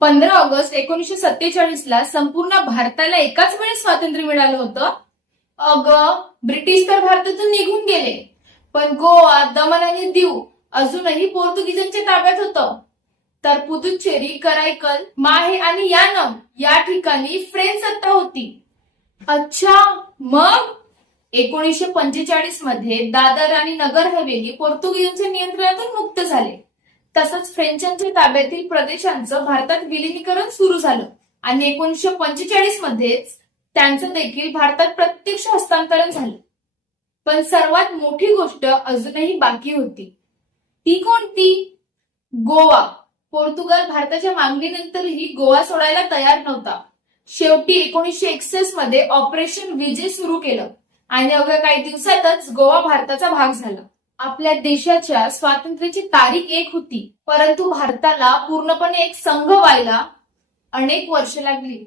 15 August 1947 ला संपूर्ण भारताला एकाच वेळेस स्वातंत्र्य मिळालं होतं. ब्रिटिश तर भारतातून निघून गेले, पण गोवा, दमण आणि दीव अजूनही पोर्तुगीजांच्या ताब्यात होतं. तर पुदुच्चेरी, कराईकल, माहे आणि यानम या ठिकाणी फ्रेंच सत्ता होती. अच्छा, मग 1945 मध्ये दादर आणि नगर हवेली पोर्तुगीजांच्या नियंत्रणातून मुक्त झाले. तसंच फ्रेंचांच्या ताब्यातील प्रदेशांचं भारतात विलिनीकरण सुरू झालं आणि 1945 मध्येच त्यांचं देखील भारतात प्रत्यक्ष हस्तांतरण झालं. पण सर्वात मोठी गोष्ट अजूनही बाकी होती. ती कोणती? गोवा. पोर्तुगाल भारताच्या मागणीनंतरही गोवा सोडायला तयार नव्हता. शेवटी 1961 मध्ये ऑपरेशन विजय सुरू केलं आणि अवघ्या काही दिवसातच गोवा भारताचा भाग झाला. आपल्या देशाच्या स्वातंत्र्याची तारीख एक होती, परंतु भारताला पूर्णपणे एक संघ व्हायला अनेक वर्ष लागली.